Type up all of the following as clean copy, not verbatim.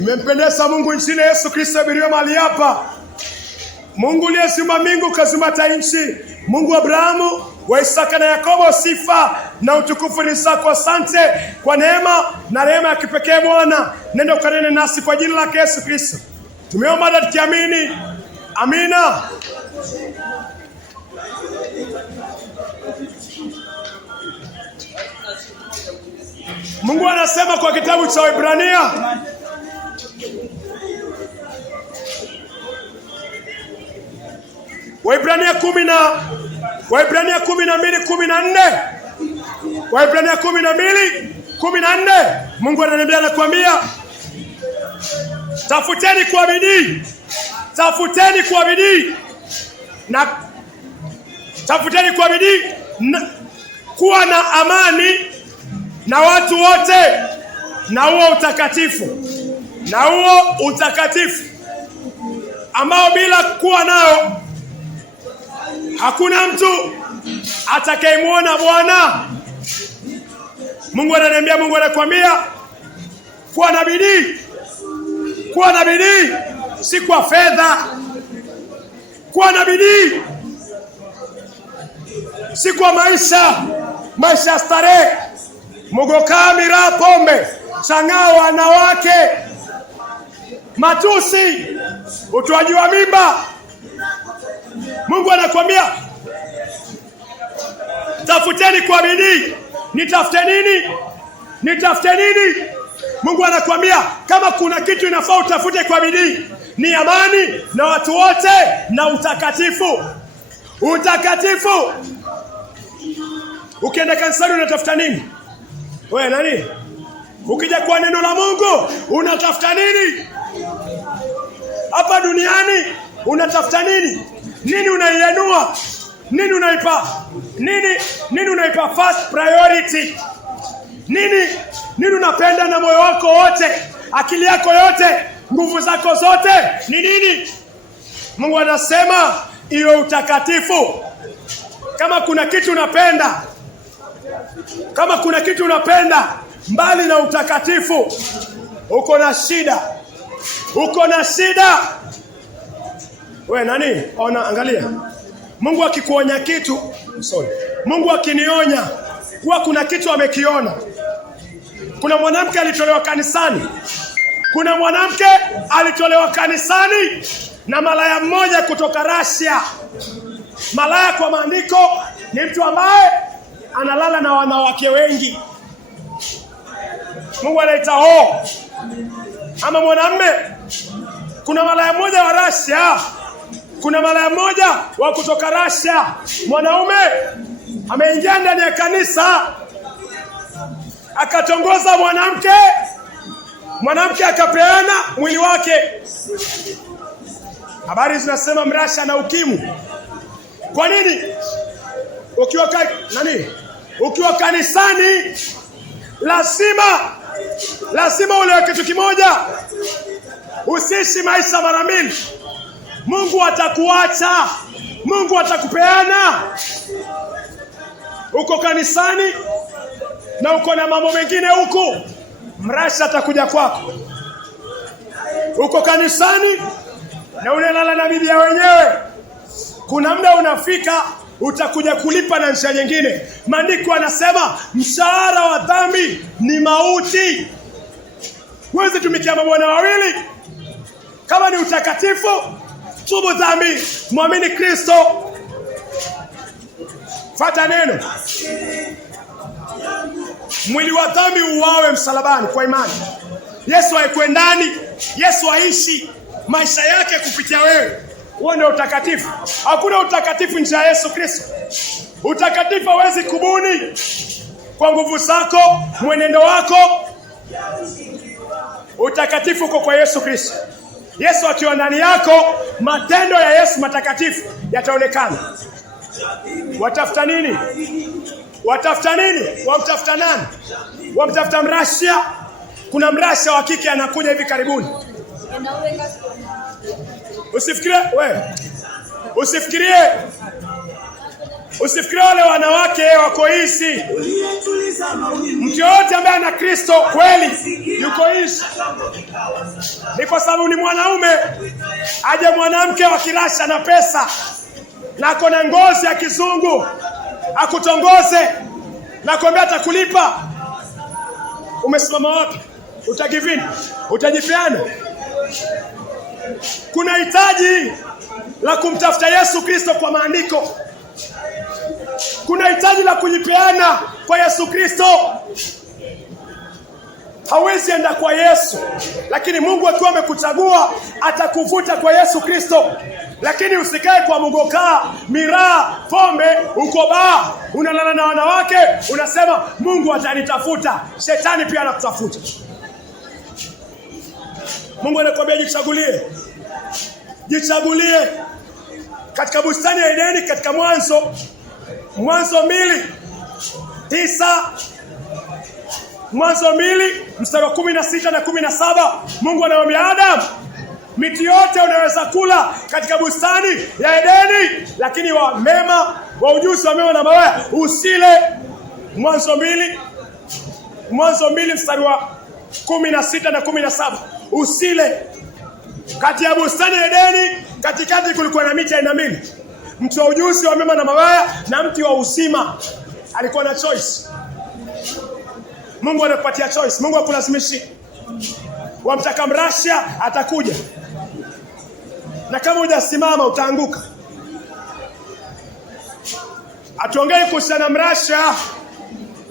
Imempendeza Mungu nchini Yesu Kristo abiriwe mahali hapa. Mungu aliyeziumba mbingu kaziumba nchi. Mungu wa Abrahamu, wa Isaka na Yakobo, sifa na utukufu ni zako. Asante kwa neema na rehema ya kipekee Bwana. Nenda ukanene nasi kwa jina la Yesu Kristo. Tumeomba na tukiamini. Amina. Mungu anasema kwa kitabu cha Waebrania Waebrania 12:14 Mungu ananiambia, anakuambia tafuteni kwa bidii kuwa na amani na watu wote na huo utakatifu ambao bila kuwa nao hakuna mtu atakayemwona Bwana. Mungu ananiambia, Mungu anakuambia kuwa na bidii, si kwa fedha. Kuwa na bidii, si kwa maisha starehe, mugoka, miraa, pombe, chang'aa, wanawake, matusi, utoaji wa mimba. Mungu anakuambia tafuteni kwa bidii. Nitafute nini? Mungu anakuambia kama kuna kitu inafaa utafute kwa bidii, ni amani na watu wote na utakatifu. Ukienda kanisani unatafuta nini? Wewe nani? Ukija kwa neno la Mungu unatafuta nini? Hapa duniani unatafuta nini? Nini unaiinua? Nini unaipa first priority? Nini unapenda na moyo wako wote, akili yako yote, nguvu zako zote? Ni nini? Mungu anasema iwe utakatifu. Kama kuna kitu unapenda mbali na utakatifu, uko na shida. Wewe nani? Angalia. Mungu akikuonya kitu, Mungu akinionya kuwa kuna kitu amekiona. Kuna mwanamke alitolewa kanisani na malaya mmoja kutoka Russia. Malaya kwa maandiko ni mtu ambaye analala na wanawake wengi. Mungu anaita ama mwanamume. Kuna malaya mmoja wa Russia, kuna malaya mmoja wa kutoka Russia. Mwanaume ameingia ndani ya kanisa akatongoza mwanamke akapeana mwili wake. Habari zinasema Mrasha na ukimwi. Kwa nini? Ukiwa kanisani lazima ule kitu kimoja. Usiishi maisha mara mbili. Mungu atakuacha, Mungu atakupeana. Uko kanisani na uko na mambo mengine huku, Mrasha atakuja kwako. Uko kanisani na unalala na bibi wenyewe, kuna muda unafika utakuja kulipa na njia nyingine. Maandiko anasema mshahara wa dhambi ni mauti. Huwezi tumikia mabwana wawili. Kama ni utakatifu, tubu dhambi, muamini Kristo, fuata neno. Mwili wa dhambi uwawe msalabani kwa imani. Yesu aikuwe ndani, Yesu aishi maisha yake kupitia wewe. Huo ndio utakatifu. Hakuna utakatifu nje ya Yesu Kristo. Utakatifu hauwezi kubuni kwa nguvu zako, mwenendo wako. Utakatifu uko kwa Yesu Kristo. Yesu akiwa ndani yako, matendo ya Yesu matakatifu yataonekana. Watafuta nini? Wamtafuta nani? Wamtafuta Mrasha. Kuna Mrasha wa kike anakuja hivi karibuni. Usifikirie Usifikiri wale wanawake wako hizi. Mtu yote ambaye ana Kristo kweli yuko hizi. Ni kwa sababu ni mwanaume. Aje mwanamke wa Kirasha na pesa na ako na ngozi ya kizungu akutongoze na kwambia atakulipa. Umesimama wapi? Utagivini? Utajipeana? Kuna hitaji la kumtafuta Yesu Kristo kwa maandiko. Kuna hitaji la kujipeana kwa Yesu Kristo. Hawezi enda kwa Yesu, lakini Mungu akiwa amekuchagua atakuvuta kwa Yesu Kristo. Lakini usikae kwa mugokaa, miraa, pombe, uko baa, unalala na wanawake, unasema Mungu atanitafuta. Shetani pia anakutafuta. Mungu anakuambia jichagulie. Jichagulie. Katika bustani ya Edeni, katika Mwanzo 2:9, Mwanzo 2:16 na 17, Mungu anamwambia Adam, miti yote unaweza kula katika bustani ya Edeni, lakini wa ujuzi wa mema na mabaya usile. Mwanzo 2:16 na 17, usile. Kati ya bustani ya Edeni, katikati kulikuwa na miti aina mbili. Mti wa ujuzi wa mema na mabaya na mti wa uzima. Alikuwa na choice. Mungu anakupatia choice. Mungu hakulazimishi. Wamtaka mrasha atakuja. Na kama hujasimama utaanguka. Atuongee kuhusiana na mrasha,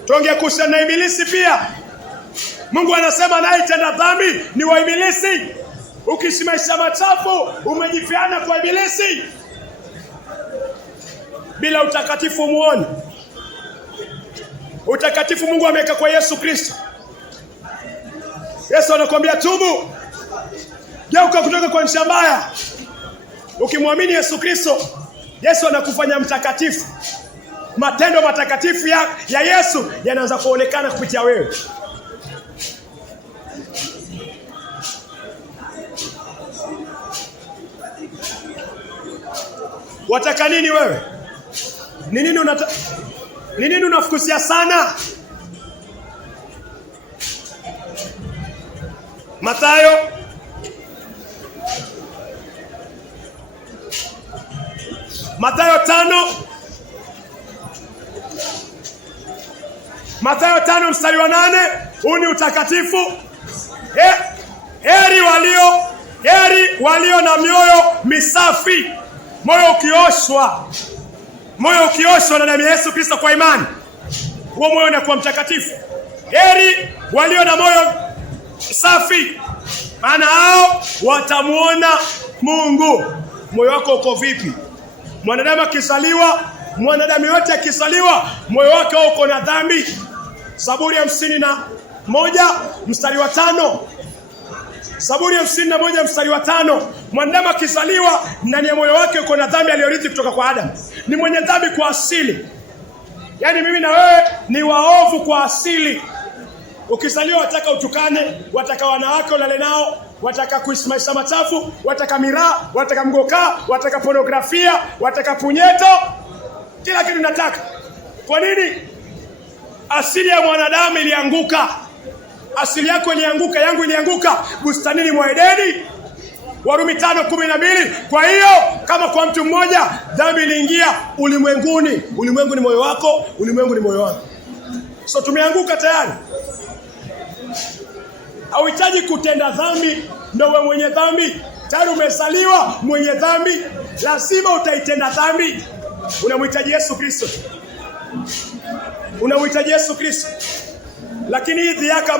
tuongee kuhusiana na ibilisi pia. Mungu anasema anayetenda dhambi ni wa ibilisi. Ukiishi maisha machafu umejifiana kwa ibilisi. Bila utakatifu muone. Utakatifu Mungu ameweka kwa Yesu Kristo. Yesu anakuambia tubu. Geuka kutoka kwa njia mbaya. Ukimwamini Yesu Kristo, Yesu anakufanya mtakatifu. Matendo matakatifu ya Yesu yanaanza kuonekana kupitia wewe. Wataka nini wewe? Ni nini unafukusia sana? Mathayo tano mstari wa 8, huu ni utakatifu. Heri walio na mioyo misafi, moyo ukioshwa na damu ya Yesu Kristo kwa imani, huo moyo unakuwa mtakatifu. Heri walio na moyo safi, maana hao watamuona Mungu. Moyo wako uko vipi? Mwanadamu yote akizaliwa moyo wake uko na dhambi. Zaburi ya 51 mstari wa 5. Zaburi ya 51 mstari wa 5. Mwanadamu akizaliwa ndani ya moyo wake uko na dhambi aliyorithi kutoka kwa Adam. Ni mwenye dhambi kwa asili. Yaani mimi na wewe ni waovu kwa asili. Ukizaliwa wataka utukane, wataka wanawake ulale nao, wataka kuishi maisha machafu, wataka miraa, wataka mgokaa, wataka pornografia, wataka punyeto, kila kitu nataka. Kwa nini? Asili ya mwanadamu ilianguka. Asili yako ilianguka, yangu ilianguka bustanini mwa Edeni. Warumi 5:12. Kwa hiyo kama kwa mtu mmoja dhambi iliingia ulimwenguni. Ulimwengu ni moyo wako, ulimwengu ni moyo wangu. So tumeanguka tayari. Hauhitaji kutenda dhambi ndio wewe mwenye dhambi. Tayari umezaliwa mwenye dhambi, lazima utaitenda dhambi. Unamhitaji Yesu Kristo. Lakini hii dhihaka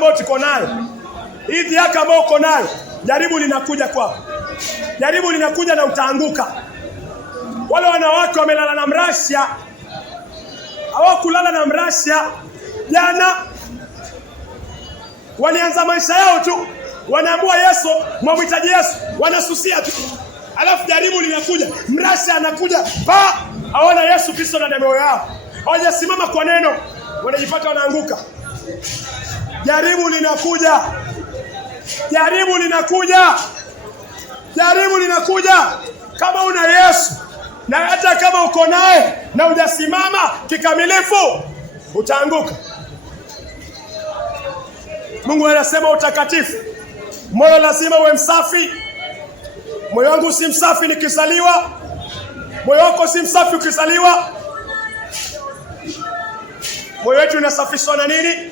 ambayo uko nayo, jaribu linakuja kwako. Jaribu linakuja na utaanguka. Wale wanawake wamelala na mrasha, hawakulala na mrasha jana. Walianza maisha yao tu, wanaamua Yesu, mwamhitaji Yesu, wanasusia tu. Alafu jaribu linakuja, mrasha anakuja, hawana Yesu Kristo na damu yao. Hawajasimama kwa neno, wanajipata wanaanguka. Jaribu linakuja. Kama una Yesu, na hata kama uko naye, na hujasimama kikamilifu, utaanguka. Mungu anasema utakatifu. Moyo lazima uwe msafi. Moyo wangu si msafi nikizaliwa. Moyo wako si msafi ukizaliwa. Moyo wetu unasafishwa na nini?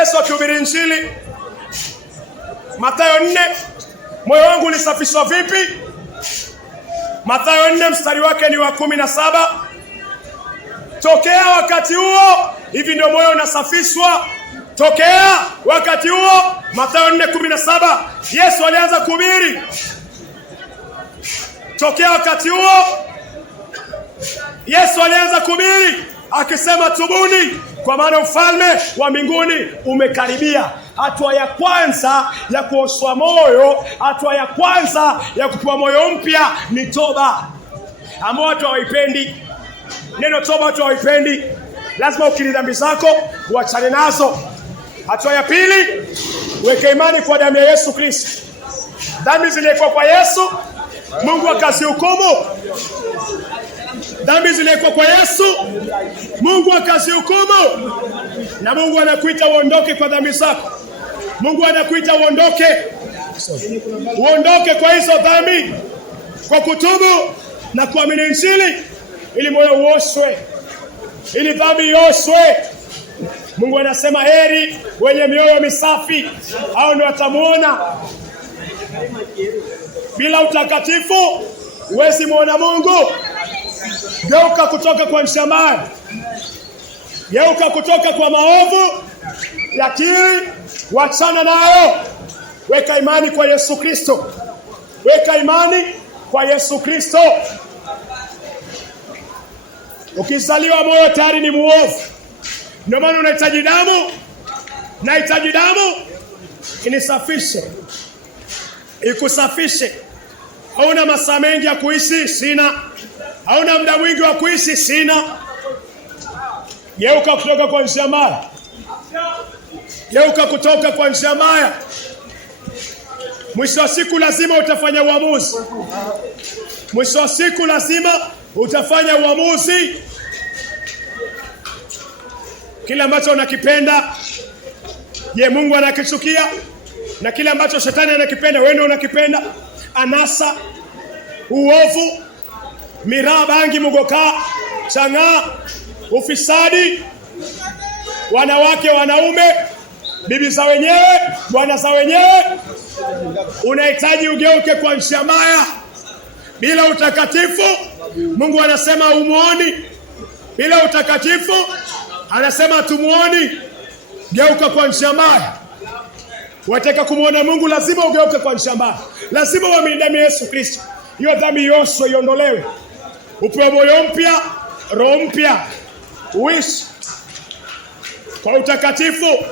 Yesu akihubiri Injili Mathayo 4, moyo wangu ulisafishwa vipi? Mathayo 4 mstari wake ni wa 17. Tokea wakati huo, hivi ndio moyo unasafishwa. Tokea wakati huo, Mathayo 4:17, Yesu alianza kuhubiri. Tokea wakati huo, Yesu alianza kuhubiri akisema, tubuni kwa maana ufalme wa mbinguni umekaribia. Hatua ya kwanza ya kuoshwa moyo, hatua ya kwanza ya kupewa moyo mpya ni toba, ambao watu hawaipendi. Neno toba watu hawaipendi. Lazima ukiri dhambi zako uachane nazo. Hatua ya pili, weke imani kwa damu ya Yesu Kristo. Dhambi zilikuwa kwa Yesu, Mungu akazihukumu. Dhambi zilikuwa kwa Yesu, Mungu akazihukumu. Na Mungu anakuita uondoke kwa dhambi zako. Mungu anakuita uondoke. Uondoke kwa hizo dhambi kwa kutubu na kuamini Injili, ili moyo uoshwe, ili dhambi ioshwe. Mungu anasema heri wenye mioyo misafi, hao ndio watamuona. Bila utakatifu huwezi muona Mungu. Geuka kutoka kwa njia mbaya. Geuka kutoka kwa maovu. Yakiri, wachana nayo. Weka imani kwa Yesu Kristo. Weka imani kwa Yesu Kristo. Ukizaliwa moyo tayari ni muovu. Ndio maana unahitaji damu. Nahitaji damu inisafishe, ikusafishe. Hauna masaa mengi ya kuishi? Sina. Hauna muda mwingi wa kuishi? Sina. Geuka kutoka kwa njia mbaya. Geuka kutoka kwa njia mbaya. Mwisho wa siku lazima utafanya uamuzi. Mwisho wa siku lazima utafanya uamuzi. Kile ambacho unakipenda, je, Mungu anakichukia? Na kile ambacho shetani anakipenda, wewe ndio unakipenda? Anasa, uovu, miraa, bangi, mugoka, chang'aa, ufisadi, wanawake, wanaume, bibi za wenyewe, bwana za wenyewe. Unahitaji ugeuke kwa njia mbaya. Bila utakatifu, Mungu anasema umuoni. Bila utakatifu, anasema tumuoni. Geuka kwa njia mbaya. Wataka kumuona Mungu, lazima ugeuke kwa njia mbaya. Lazima uamini damu ya Yesu Kristo. Hiyo dhambi ioshwe, iondolewe. Upewe moyo mpya, roho mpya. Uishi kwa utakatifu.